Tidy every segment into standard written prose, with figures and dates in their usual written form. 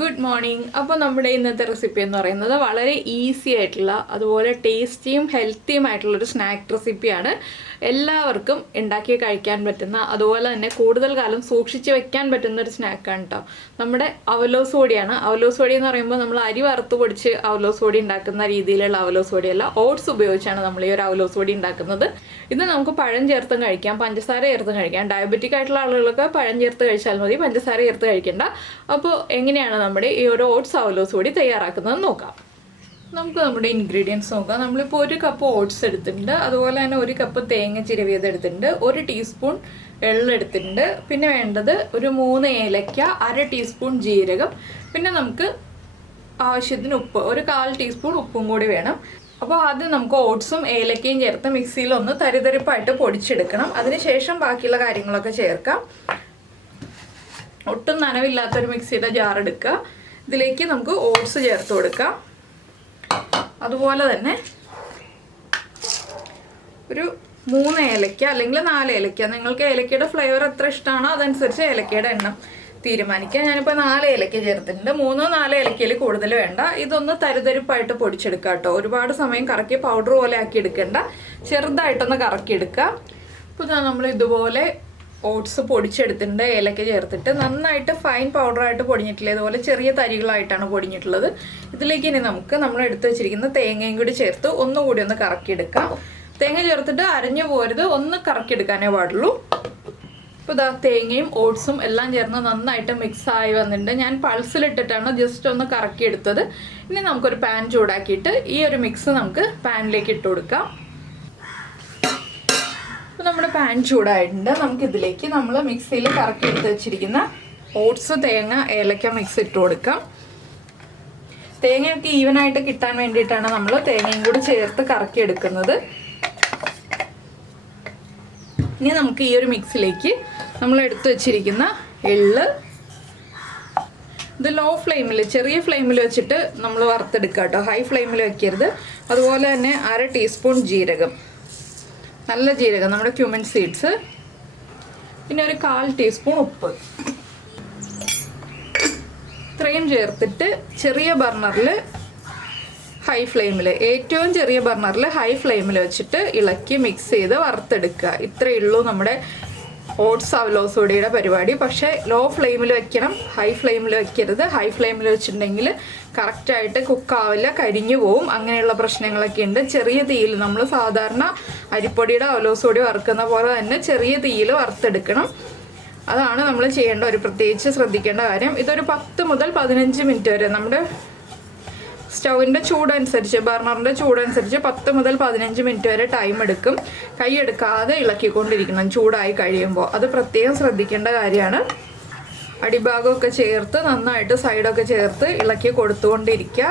good morning. അപ്പോൾ നമ്മുടെ ഇന്നത്തെ റെസിപ്പി എന്ന് പറയുന്നത് വളരെ ഈസി ആയിട്ടുള്ള അതുപോലെ ടേസ്റ്റിയും ഹെൽത്തിയും ആയിട്ടുള്ള ഒരു സ്നാക്ക് റെസിപ്പിയാണ്. എല്ലാവർക്കും ഉണ്ടാക്കി കഴിക്കാൻ പറ്റുന്ന അതുപോലെ തന്നെ കൂടുതൽ കാലം സൂക്ഷിച്ച് വെക്കാൻ പറ്റുന്ന ഒരു സ്നാക്കാണ് കേട്ടോ. നമ്മുടെ അവലോസ് പൊടിയാണ്. അവലോസ് പൊടി എന്ന് പറയുമ്പോൾ നമ്മൾ അരി വറുത്ത് പൊടിച്ച് അവലോസ് പൊടി ഉണ്ടാക്കുന്ന രീതിയിലുള്ള അവലോസ് പൊടിയല്ല, ഓട്സ് ഉപയോഗിച്ചാണ് നമ്മൾ ഈ ഒരു അവലോസ് പൊടി ഉണ്ടാക്കുന്നത്. ഇത് നമുക്ക് പഴം ചേർത്തും കഴിക്കാം, പഞ്ചസാര ചേർത്തും കഴിക്കാം. ഡയബറ്റിക് ആയിട്ടുള്ള ആളുകൾക്ക് പഴം ചേർത്ത് കഴിച്ചാൽ മതി, പഞ്ചസാര ചേർത്ത് കഴിക്കേണ്ട. അപ്പോൾ എങ്ങനെയാണ് നമ്മുടെ ഈ ഒരു ഓട്സ് അവലോസ് പൊടി തയ്യാറാക്കുന്നത് നോക്കാം. നമുക്ക് നമ്മുടെ ഇൻഗ്രീഡിയൻസ് നോക്കാം. നമ്മളിപ്പോൾ 1 കപ്പ് ഓട്സ് എടുത്തിട്ടുണ്ട്, അതുപോലെ തന്നെ 1 കപ്പ് തേങ്ങ ചിരവിയത് എടുത്തിട്ടുണ്ട്, 1 ടീസ്പൂൺ എള്ള് എടുത്തിട്ടുണ്ട്, പിന്നെ വേണ്ടത് ഒരു 3 ഏലക്ക, 1/2 ടീസ്പൂൺ ജീരകം, പിന്നെ നമുക്ക് ആവശ്യത്തിന് ഉപ്പ്, ഒരു 1/4 ടീസ്പൂൺ ഉപ്പും കൂടി വേണം. അപ്പോൾ ആദ്യം നമുക്ക് ഓട്സും ഏലക്കയും ചേർത്ത് മിക്സിയിൽ ഒന്ന് തരിതരിപ്പായിട്ട് പൊടിച്ചെടുക്കണം. അതിനുശേഷം ബാക്കിയുള്ള കാര്യങ്ങളൊക്കെ ചേർക്കാം. ഒട്ടും നനവില്ലാത്തൊരു മിക്സിയുടെ ജാർ എടുക്കുക. ഇതിലേക്ക് നമുക്ക് ഓട്സ് ചേർത്ത് കൊടുക്കാം. അതുപോലെ തന്നെ ഒരു 3 ഏലക്ക അല്ലെങ്കിൽ 4 ഏലക്ക, നിങ്ങൾക്ക് ഏലക്കയുടെ ഫ്ലേവർ എത്ര ഇഷ്ടമാണോ അതനുസരിച്ച് ഏലക്കയുടെ എണ്ണം തീരുമാനിക്കുക. ഞാനിപ്പോൾ 4 ഏലക്ക ചേർത്തിട്ടുണ്ട്. 3-4 ഏലക്കയിൽ കൂടുതൽ വേണ്ട. ഇതൊന്ന് തരിതരിപ്പായിട്ട് പൊടിച്ചെടുക്കുക കേട്ടോ. ഒരുപാട് സമയം കറക്കി പൗഡർ പോലെ ആക്കി എടുക്കേണ്ട, ചെറുതായിട്ടൊന്ന് കറക്കിയെടുക്കുക. ഇപ്പോൾ നമ്മൾ ഇതുപോലെ ഓട്സ് പൊടിച്ചെടുത്തിട്ടുണ്ട്, ഏലക്ക ചേർത്തിട്ട് നന്നായിട്ട് ഫൈൻ പൗഡറായിട്ട് പൊടിഞ്ഞിട്ടില്ല, ഇതുപോലെ ചെറിയ തരികളായിട്ടാണ് പൊടിഞ്ഞിട്ടുള്ളത്. ഇതിലേക്ക് ഇനി നമ്മൾ എടുത്ത് വെച്ചിരിക്കുന്ന തേങ്ങയും കൂടി ചേർത്ത് ഒന്നുകൂടി ഒന്ന് കറക്കിയെടുക്കാം. തേങ്ങ ചേർത്തിട്ട് അരഞ്ഞു പോരുത്, ഒന്ന് കറക്കിയെടുക്കാനേ പാടുള്ളൂ. ഇപ്പോൾ ഇതാ തേങ്ങയും ഓട്സും എല്ലാം ചേർന്ന് നന്നായിട്ട് മിക്സ് ആയി വന്നിട്ടുണ്ട്. ഞാൻ പൾസിലിട്ടിട്ടാണ് ജസ്റ്റ് ഒന്ന് കറക്കിയെടുത്തത്. ഇനി നമുക്കൊരു പാൻ ചൂടാക്കിയിട്ട് ഈ ഒരു മിക്സ് നമുക്ക് പാനിലേക്ക് ഇട്ട് കൊടുക്കാം. അപ്പോൾ നമ്മുടെ പാൻ ചൂടായിട്ടുണ്ട്. നമുക്കിതിലേക്ക് നമ്മൾ മിക്സിയിൽ കറക്കിയെടുത്ത് വെച്ചിരിക്കുന്ന ഓട്സ്, തേങ്ങ, ഏലക്ക മിക്സ് ഇട്ട് കൊടുക്കാം. തേങ്ങയൊക്കെ ഈവനായിട്ട് കിട്ടാൻ വേണ്ടിയിട്ടാണ് നമ്മൾ തേങ്ങയും കൂടി ചേർത്ത് കറക്കിയെടുക്കുന്നത്. ഇനി നമുക്ക് ഈ ഒരു മിക്സിലേക്ക് നമ്മൾ എടുത്തു വെച്ചിരിക്കുന്ന എള്ള്, ഇത് ലോ ഫ്ലെയിമിൽ, ചെറിയ ഫ്ലെയിമിൽ വെച്ചിട്ട് നമ്മൾ വറുത്തെടുക്കുക കേട്ടോ, ഹൈ ഫ്ലെയിമിൽ വെക്കരുത്. അതുപോലെ തന്നെ 1/2 ടീസ്പൂൺ ജീരകം, നല്ല ജീരകം, നമ്മുടെ ക്യുമിൻ സീഡ്സ്, പിന്നെ ഒരു 1/4 ടീസ്പൂൺ ഉപ്പ്, ഇത്രയും ചേർത്തിട്ട് ചെറിയ ബർണറിൽ ഹൈ ഫ്ലെയിമിൽ, ഏറ്റവും ചെറിയ ബർണറിൽ ഹൈ ഫ്ലെയിമിൽ വെച്ചിട്ട് ഇളക്കി മിക്സ് ചെയ്ത് വറുത്തെടുക്കുക. ഇത്രയേ ഉള്ളൂ നമ്മുടെ ഓട്സ് അവലോസ് പൊടിയുടെ പരിപാടി. പക്ഷേ ലോ ഫ്ലെയിമിൽ വെക്കണം, ഹൈ ഫ്ലെയിമിൽ വെക്കരുത്. ഹൈ ഫ്ലെയിമിൽ വെച്ചിട്ടുണ്ടെങ്കിൽ കറക്റ്റായിട്ട് കുക്കാവില്ല, കരിഞ്ഞു പോവും, അങ്ങനെയുള്ള പ്രശ്നങ്ങളൊക്കെ ഉണ്ട്. ചെറിയ തീയിൽ, നമ്മൾ സാധാരണ അരിപ്പൊടിയുടെ അവലോസ് പൊടി വറുക്കുന്ന പോലെ തന്നെ ചെറിയ തീയിൽ വറുത്തെടുക്കണം. അതാണ് നമ്മൾ ചെയ്യേണ്ട ഒരു പ്രത്യേകിച്ച് ശ്രദ്ധിക്കേണ്ട കാര്യം. ഇതൊരു 10 മുതൽ 15 മിനിറ്റ് വരെ നമ്മുടെ സ്റ്റൗവിൻ്റെ ചൂടനുസരിച്ച്, ബർണറിൻ്റെ ചൂടനുസരിച്ച് 10 മുതൽ 15 മിനിറ്റ് വരെ ടൈം എടുക്കും. കൈ എടുക്കാതെ ഇളക്കിക്കൊണ്ടിരിക്കണം ചൂടായി കഴിയുമ്പോൾ. അത് പ്രത്യേകം ശ്രദ്ധിക്കേണ്ട കാര്യമാണ്. അടിഭാഗമൊക്കെ ചേർത്ത് നന്നായിട്ട് സൈഡൊക്കെ ചേർത്ത് ഇളക്കി കൊടുത്തുകൊണ്ടിരിക്കുക.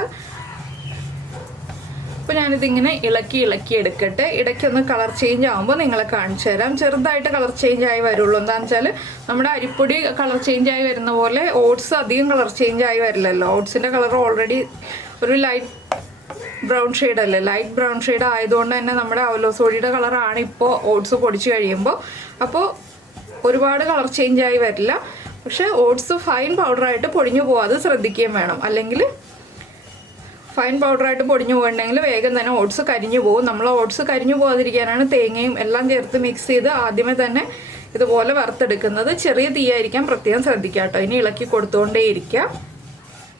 അപ്പോൾ ഞാനിതിങ്ങനെ ഇളക്കി എടുക്കട്ടെ. ഇടയ്ക്കൊന്ന് കളർ ചേഞ്ച് ആകുമ്പോൾ നിങ്ങളെ കാണിച്ചു തരാം. ചെറുതായിട്ട് കളർ ചേഞ്ച് ആയി വരുള്ളൂ. എന്താണെന്ന് വെച്ചാൽ നമ്മുടെ അരിപ്പൊടി കളർ ചേഞ്ച് ആയി വരുന്ന പോലെ ഓട്സ് അധികം കളർ ചേഞ്ച് ആയി വരില്ലല്ലോ. ഓട്സിൻ്റെ കളർ ഓൾറെഡി ഒരു ലൈറ്റ് ബ്രൗൺ ഷെയ്ഡല്ലേ, ലൈറ്റ് ബ്രൗൺ ഷെയ്ഡ് ആയതുകൊണ്ട് തന്നെ നമ്മുടെ അവലോസ് പൊടിയുടെ കളറാണ് ഇപ്പോൾ ഓട്സ് പൊടിച്ച് കഴിയുമ്പോൾ. അപ്പോൾ ഒരുപാട് കളർ ചേഞ്ച് ആയി വരില്ല. പക്ഷേ ഓട്സ് ഫൈൻ പൗഡറായിട്ട് പൊടിഞ്ഞു പോകാതെ ശ്രദ്ധിക്കുകയും വേണം. അല്ലെങ്കിൽ ഫൈൻ പൗഡറായിട്ട് പൊടിഞ്ഞു പോകണമെങ്കിൽ വേഗം തന്നെ ഓട്സ് കരിഞ്ഞു പോകും. നമ്മൾ ഓട്സ് കരിഞ്ഞു പോകാതിരിക്കാനാണ് തേങ്ങയും എല്ലാം ചേർത്ത് മിക്സ് ചെയ്ത് ആദ്യമേ തന്നെ ഇതുപോലെ വറുത്തെടുക്കുന്നത്. ചെറിയ തീയായിരിക്കാൻ പ്രത്യേകം ശ്രദ്ധിക്കുക കേട്ടോ. ഇനി ഇളക്കി കൊടുത്തുകൊണ്ടേ ഇരിക്കുക.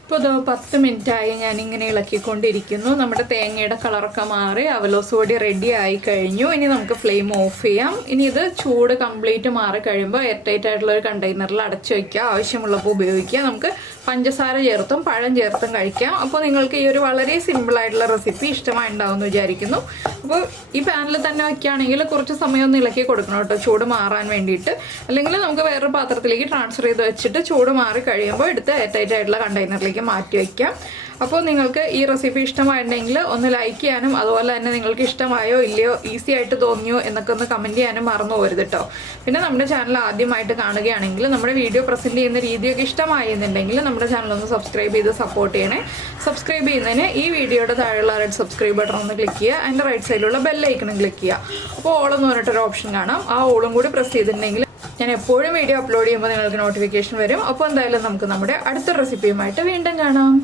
ഇപ്പോൾ ഇത് 10 മിനിറ്റായി ഞാനിങ്ങനെ ഇളക്കിക്കൊണ്ടിരിക്കുന്നു. നമ്മുടെ തേങ്ങയുടെ കളറൊക്കെ മാറി അവലോസ് പൊടി റെഡി ആയി കഴിഞ്ഞു. ഇനി നമുക്ക് ഫ്ലെയിം ഓഫ് ചെയ്യാം. ഇനി ഇത് ചൂട് കംപ്ലീറ്റ് മാറി കഴിയുമ്പോൾ എയർ ടൈറ്റ് ആയിട്ടുള്ള ഒരു കണ്ടെയ്നറിൽ അടച്ചു വയ്ക്കുക. ആവശ്യമുള്ളപ്പോൾ ഉപയോഗിക്കുക. നമുക്ക് പഞ്ചസാര ചേർത്തും പഴം ചേർത്തും കഴിക്കാം. അപ്പോൾ നിങ്ങൾക്ക് ഈ ഒരു വളരെ സിമ്പിളായിട്ടുള്ള റെസിപ്പി ഇഷ്ടമായിട്ടുണ്ടാവുമെന്ന് വിചാരിക്കുന്നു. അപ്പോൾ ഈ പാനിൽ തന്നെ വയ്ക്കുകയാണെങ്കിൽ കുറച്ച് സമയം ഒന്ന് ഇളക്കി കൊടുക്കണം കേട്ടോ, ചൂട് മാറാൻ വേണ്ടിയിട്ട്. അല്ലെങ്കിൽ നമുക്ക് വേറൊരു പാത്രത്തിലേക്ക് ട്രാൻസ്ഫർ ചെയ്ത് വെച്ചിട്ട് ചൂട് മാറി കഴിയുമ്പോൾ എടുത്ത് എയർ ടൈറ്റ് ആയിട്ടുള്ള കണ്ടെയ്നറിലേക്ക് മാറ്റി വയ്ക്കാം. അപ്പോൾ നിങ്ങൾക്ക് ഈ റെസിപ്പി ഇഷ്ടമായിട്ടുണ്ടെങ്കിൽ ഒന്ന് ലൈക്ക് ചെയ്യാനും അതുപോലെ തന്നെ നിങ്ങൾക്ക് ഇഷ്ടമായോ ഇല്ലയോ, ഈസി ആയിട്ട് തോന്നിയോ എന്നൊക്കെ ഒന്ന് കമൻറ്റ് ചെയ്യാനും മറന്നു പോകരുത് കേട്ടോ. പിന്നെ നമ്മുടെ ചാനൽ ആദ്യമായിട്ട് കാണുകയാണെങ്കിൽ നമ്മുടെ വീഡിയോ പ്രസൻറ്റ് ചെയ്യുന്ന രീതിയൊക്കെ ഇഷ്ടമായെന്നുണ്ടെങ്കിൽ നമ്മുടെ ചാനൽ ഒന്ന് സബ്സ്ക്രൈബ് ചെയ്ത് സപ്പോർട്ട് ചെയ്യണേ. സബ്സ്ക്രൈബ് ചെയ്യുന്നതിന് ഈ വീഡിയോയുടെ താഴെയുള്ള റെഡ് സബ്സ്ക്രൈബ് ബട്ടൺ ഒന്ന് ക്ലിക്ക് ചെയ്യുക. അതിൻ്റെ റൈറ്റ് സൈഡിലുള്ള ബെല്ലൈക്കണും ക്ലിക്ക് ചെയ്യുക. അപ്പോൾ ഓൾ എന്ന് പറഞ്ഞിട്ടൊരു ഓപ്ഷൻ കാണാം. ആ ഓളും കൂടി പ്രസ് ചെയ്തിട്ടുണ്ടെങ്കിൽ ഞാൻ എപ്പോഴും വീഡിയോ അപ്ലോഡ് ചെയ്യുമ്പോൾ നിങ്ങൾക്ക് നോട്ടിഫിക്കേഷൻ വരും. അപ്പോൾ എന്തായാലും നമുക്ക് നമ്മുടെ അടുത്ത റെസിപ്പിയുമായിട്ട് വീണ്ടും കാണാം.